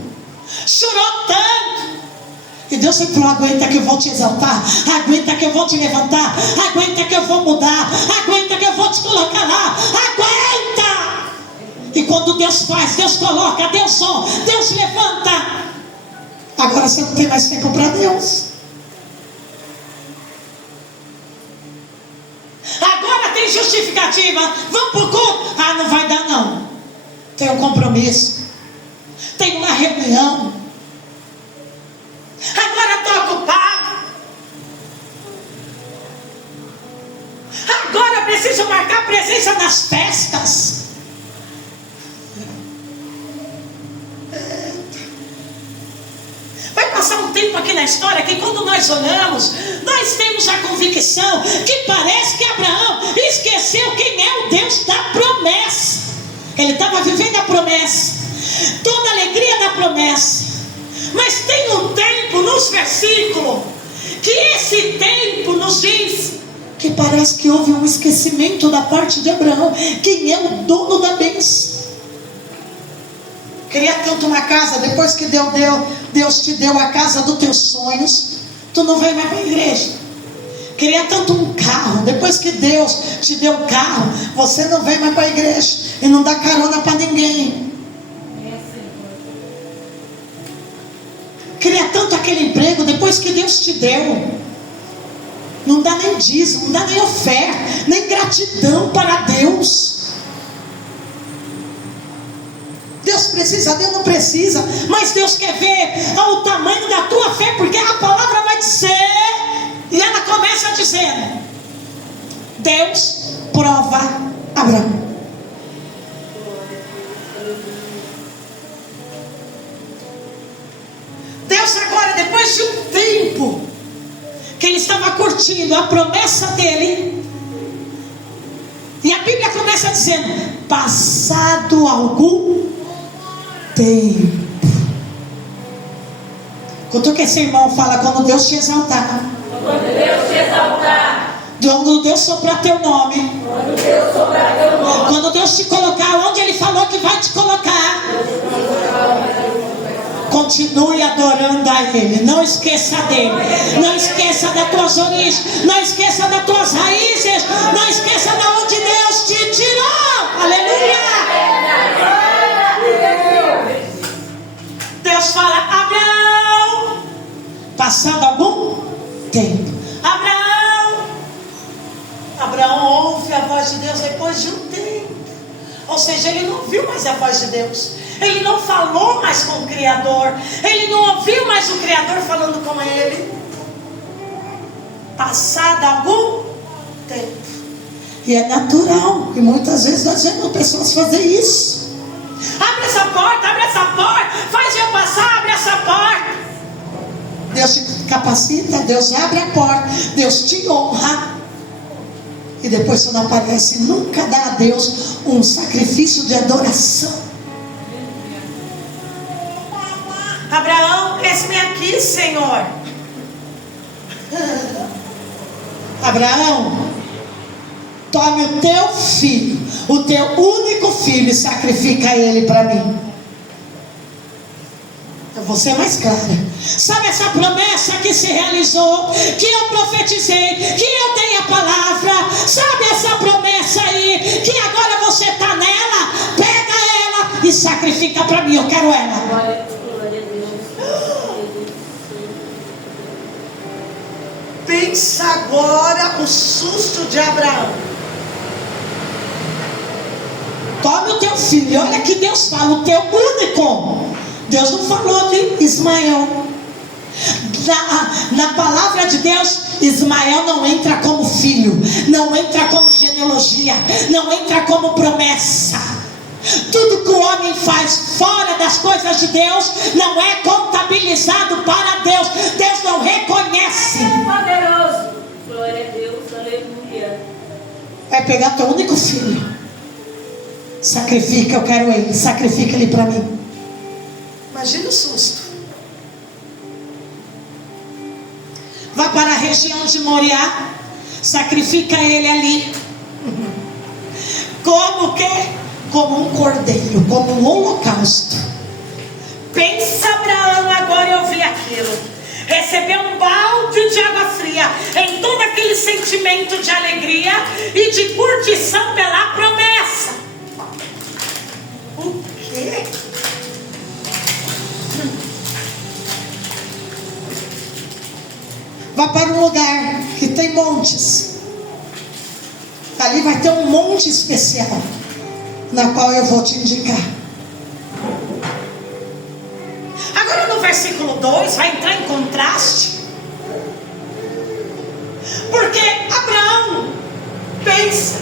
chorou tanto, e Deus sempre falou: aguenta que eu vou te exaltar, aguenta que eu vou te levantar, aguenta que eu vou mudar, aguenta que eu vou te colocar lá, aguenta. E quando Deus faz, Deus coloca, Deus som, Deus levanta. Agora você não tem mais tempo para Deus. Agora tem justificativa. Vamos para o culto? Ah, não vai dar não. Tem um compromisso, tem uma reunião. Agora estou ocupado. Agora preciso marcar presença nas festas. Vai passar um tempo aqui na história que quando nós olhamos, nós temos a convicção que parece que Abraão esqueceu quem é o Deus da promessa. Ele estava vivendo a promessa, toda a alegria da promessa. Mas tem um tempo nos versículos que esse tempo nos diz que parece que houve um esquecimento da parte de Abraão. Quem é o dono da bênção? Queria tanto uma casa, depois que Deus te deu a casa dos teus sonhos, tu não vem mais para a igreja. Queria tanto um carro, depois que Deus te deu o carro, você não vem mais para a igreja e não dá carona para ninguém. Queria tanto aquele emprego, depois que Deus te deu, Não dá nem dízimo, não dá nem oferta, nem gratidão para Deus. Deus precisa, Deus não precisa, mas Deus quer ver o tamanho da tua fé, porque a palavra vai dizer, e ela começa dizendo: Deus prova Abraão. Deus agora, depois de um tempo que ele estava curtindo a promessa dele, e a Bíblia começa dizendo: passado algum tempo. Quando que esse irmão fala, quando Deus te exaltar, Quando Deus te exaltar, quando Deus soprar teu nome, quando Deus soprar teu nome, quando Deus te colocar onde Ele falou que vai te colocar, continue adorando a Ele. Não esqueça dele. Não esqueça das tuas origens. Não esqueça das tuas raízes. Não esqueça de onde Deus te tirou. Aleluia. Deus fala: Abraão, passado algum tempo, Abraão ouve a voz de Deus depois de um tempo. Ou seja, ele não ouviu mais a voz de Deus. Ele não falou mais com o Criador. Ele não ouviu mais o Criador falando com ele. Passado algum tempo. E é natural. E muitas vezes nós vemos pessoas fazer isso. Abre essa porta, faz eu passar, abre essa porta. Deus te capacita, Deus abre a porta, Deus te honra. E depois você não aparece, nunca dá a Deus um sacrifício de adoração. Abraão, eis-me aqui, Senhor. Abraão, tome o teu filho, o teu único filho, e sacrifica ele para mim. Eu vou ser mais clara. Sabe essa promessa que se realizou, que eu profetizei, que eu tenho a palavra? Sabe essa promessa aí, que agora você está nela? Pega ela e sacrifica para mim, eu quero ela. Pensa agora o susto de Abraão. Tome o teu filho, olha que Deus fala, o teu único. Deus não falou de Ismael. Na palavra de Deus, Ismael não entra como filho, não entra como genealogia, não entra como promessa. Tudo que o homem faz fora das coisas de Deus não é contabilizado para Deus. Deus não reconhece. poderoso. Glória a Deus, aleluia. Vai pegar teu único filho, sacrifica, eu quero ele, sacrifica ele para mim. Imagina o susto. Vai para a região de Moriá, sacrifica ele ali. Como o quê? Como um cordeiro, como um holocausto. Pensa Abraão agora, eu vi aquilo. Recebeu um balde de água fria, em todo aquele sentimento de alegria e de curtição pela promessa. O quê? Vá para um lugar que tem montes. Ali vai ter um monte especial, na qual eu vou te indicar. Agora no versículo 2 vai entrar em contraste. Porque Abraão, pensa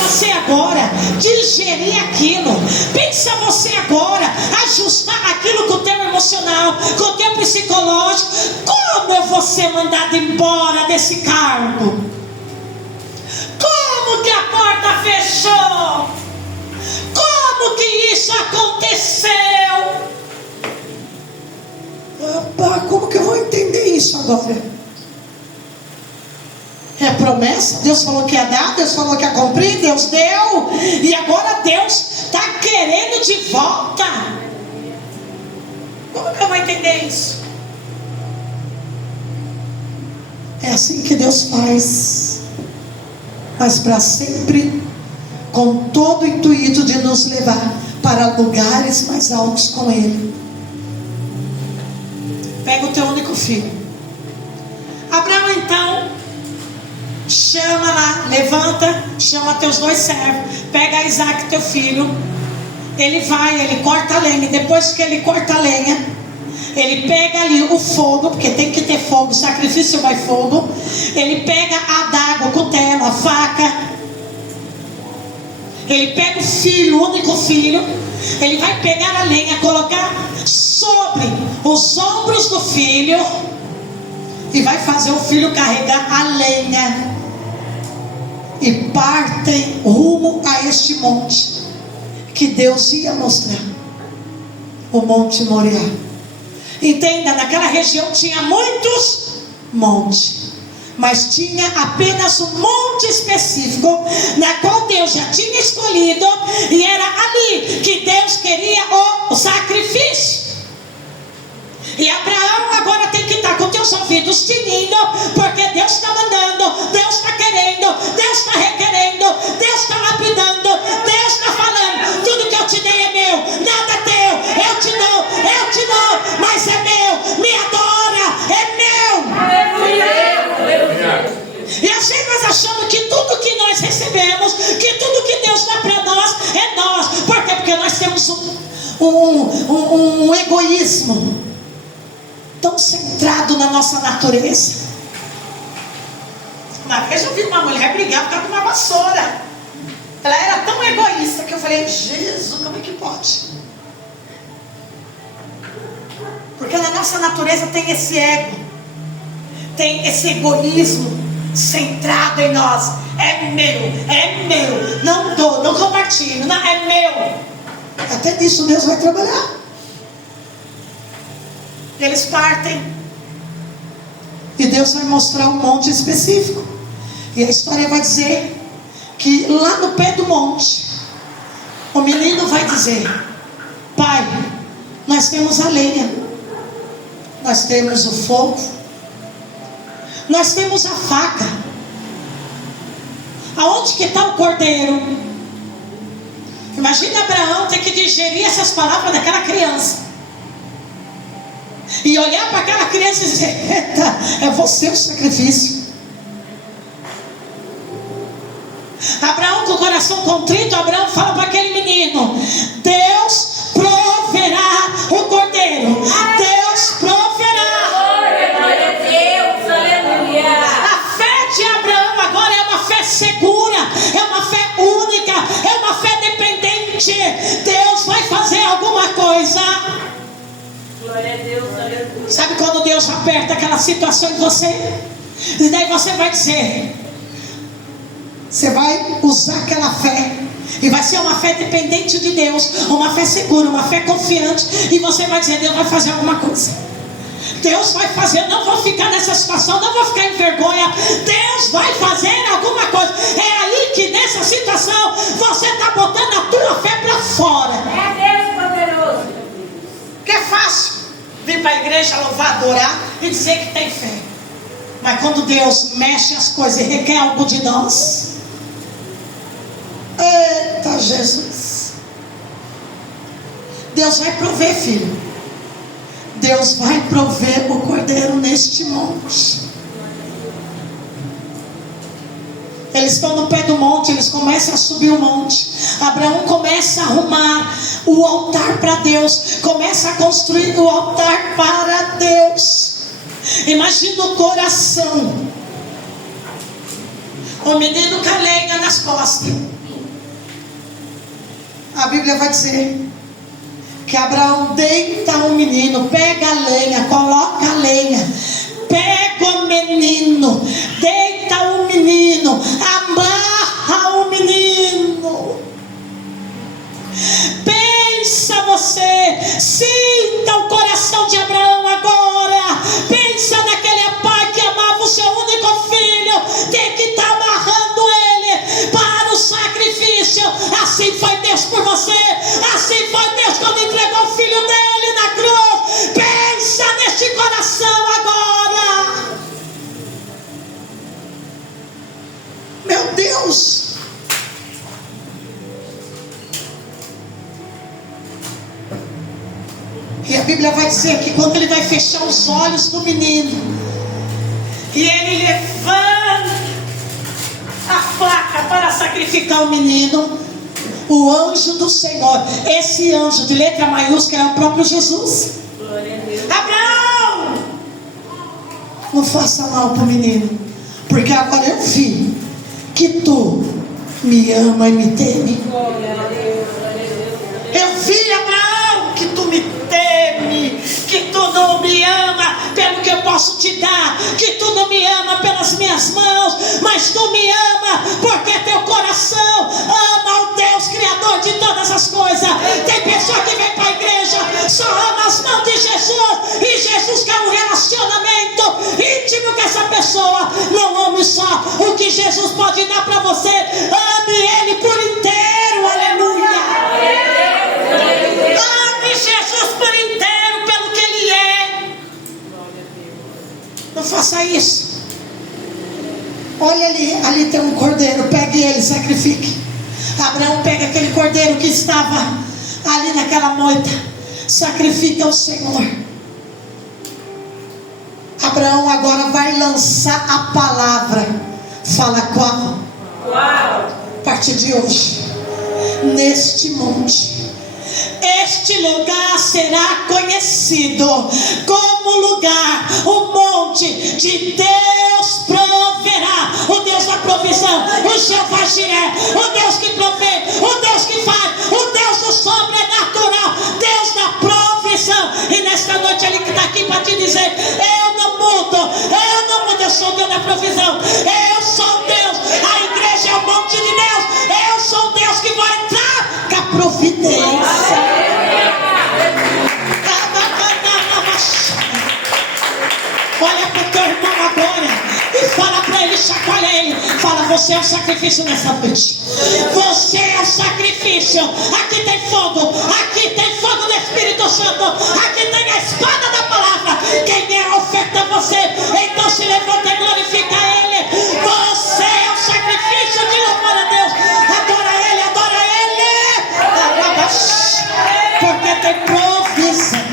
você agora digerir aquilo. Pensa você agora ajustar aquilo com o teu emocional, com o teu psicológico. Como eu vou ser mandado embora desse cargo? Como que a porta fechou? Como que isso aconteceu? Opa, como que eu vou entender isso agora? É promessa, Deus falou que ia dar, Deus falou que ia cumprir, Deus deu, e agora Deus está querendo de volta. Como que eu vou entender isso? É assim que Deus faz, mas para sempre, com todo o intuito de nos levar para lugares mais altos com Ele. Pega o teu único filho. Abraão então chama lá, levanta, chama teus 2 servos, pega Isaac, teu filho. Ele vai, ele corta a lenha. Depois que ele corta a lenha, ele pega ali o fogo, porque tem que ter fogo, sacrifício vai fogo. Ele pega a adaga, o cutelo, a faca. Ele pega o filho, o único filho. Ele vai pegar a lenha, colocar sobre os ombros do filho e vai fazer o filho carregar a lenha. E partem rumo a este monte que Deus ia mostrar, o Monte Moriá. Entenda, naquela região tinha muitos montes, mas tinha apenas um monte específico, na qual Deus já tinha escolhido, e era ali que Deus queria o sacrifício. E Abraão agora tem que estar com teus ouvidos tinindo, porque Deus está mandando, Deus está querendo, Deus está requerendo, Deus está lapidando, Deus está falando: tudo que eu te dei é meu, nada é teu, eu te dou, mas é meu, me adora, é meu. E assim nós achamos que tudo que nós recebemos, que tudo que Deus dá para nós é nós. Por quê? Porque nós temos um egoísmo tão centrado na nossa natureza. Uma vez eu vi uma mulher brigar por causa de uma vassoura. Ela era tão egoísta que eu falei: Jesus, como é que pode? Porque na nossa natureza tem esse ego, tem esse egoísmo centrado em nós. É meu, não dou, não compartilho, não, é meu. Até nisso Deus vai trabalhar. Eles partem e Deus vai mostrar um monte específico. E a história vai dizer que lá no pé do monte, o menino vai dizer: pai, nós temos a lenha, nós temos o fogo, nós temos a faca. Aonde que está o cordeiro? Imagina Abraão ter que digerir essas palavras daquela criança e olhar para aquela criança e dizer: eita, é você o sacrifício. Abraão, com o coração contrito, Abraão fala para aquele menino: Deus proverá o cordeiro, Deus proverá. Glória a Deus, aleluia. A fé de Abraão agora é uma fé segura, é uma fé única, é uma fé dependente. Deus vai fazer alguma coisa. Glória a Deus, aleluia. Sabe quando Deus aperta aquela situação em você? E daí você vai dizer, você vai usar aquela fé, e vai ser uma fé dependente de Deus, uma fé segura, uma fé confiante, e você vai dizer: Deus vai fazer alguma coisa, Deus vai fazer, eu não vou ficar nessa situação, não vou ficar em vergonha, Deus vai fazer alguma coisa. É ali que nessa situação você está botando a tua fé para fora. É Deus poderoso. Que é fácil vir para a igreja louvar, adorar e dizer que tem fé, mas quando Deus mexe as coisas e requer algo de nós, eita Jesus, Deus vai prover, filho. Deus vai prover o cordeiro neste monte. Eles estão no pé do monte, eles começam a subir o monte. Abraão começa a arrumar o altar para Deus, começa a construir o altar para Deus. Imagina o coração, o menino com a lenha nas costas. A Bíblia vai dizer que Abraão deita o menino, pega a lenha, coloca a lenha, pega o menino, deita o menino, amarra o menino. Pensa você, sinta o coração de Abraão agora. Pensa naquele pai que amava o seu único filho, tem que estar amarrando ele para o sacrifício. Assim foi Deus por você, assim foi Deus quando entregou o filho dele na cruz. Pensa neste coração agora. Meu Deus, e a Bíblia vai dizer que quando ele vai fechar os olhos do menino, e ele levanta a placa para sacrificar o menino. O anjo do Senhor, esse anjo de letra maiúscula é o próprio Jesus. Abraão, não faça mal para o menino, porque agora eu vi que tu me ama e me teme. Eu vi, Abraão, que tu me teme, que tu não me ama pelo que eu posso te dar, que tu não me ama pelas minhas mãos, mas tu me ama porque teu coração ama o Deus Criador de todas as coisas. Tem pessoa que vem para a igreja, só ama as mãos de Jesus, e Jesus quer um relacionamento íntimo com essa pessoa. Não ame só o que Jesus pode dar para você, ame Ele por inteiro. Aleluia. Ame Jesus por inteiro pelo que Ele é. Não faça isso. Olha ali tem um cordeiro, pegue ele, sacrifique. Abraão pega aquele cordeiro que estava ali naquela moita, sacrifica ao Senhor. Abraão agora vai lançar a palavra. Fala qual? A partir de hoje, neste monte, este lugar será conhecido como lugar, o monte de Deus proverá, o Deus da provisão, o Jeová Jiré, o Deus que provê, o Deus que faz, o Deus do sobrenatural, Deus da provisão. E nesta noite Ele está aqui para te dizer: eu não mudo, eu sou o Deus da provisão, eu sou Deus. A igreja é o monte de Deus, eu sou o Deus que vai entrar com a providência. Olha para o teu irmão agora e fala para ele, chacoalha ele, fala: você é um sacrifício nessa noite, você é um sacrifício. Aqui tem fogo do Espírito Santo, aqui tem a espada da palavra. Quem der a oferta é você, então se levanta e glorifica Ele. Você é um sacrifício de louvor a Deus. Adora Ele, porque tem provisão.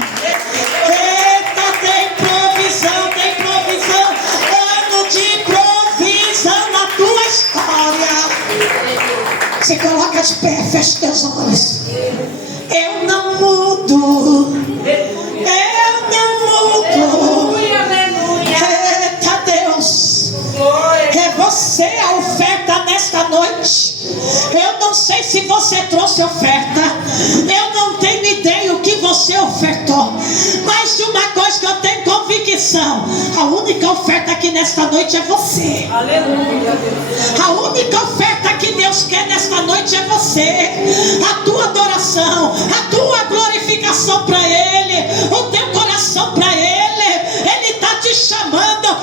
Eita, tem provisão, ano de provisão na tua história. Se coloca de pé, fecha teus olhos. Eu não mudo. Eita Deus, é você a oferta nesta noite. Eu não sei se você trouxe oferta, eu não tenho ideia o que você ofertou, mas de uma coisa que eu tenho convicção: a única oferta aqui nesta noite é você. Aleluia. A única oferta que Deus quer nesta noite é você, a tua adoração, a tua glorificação para Ele, o teu coração para Ele. Ele está te chamando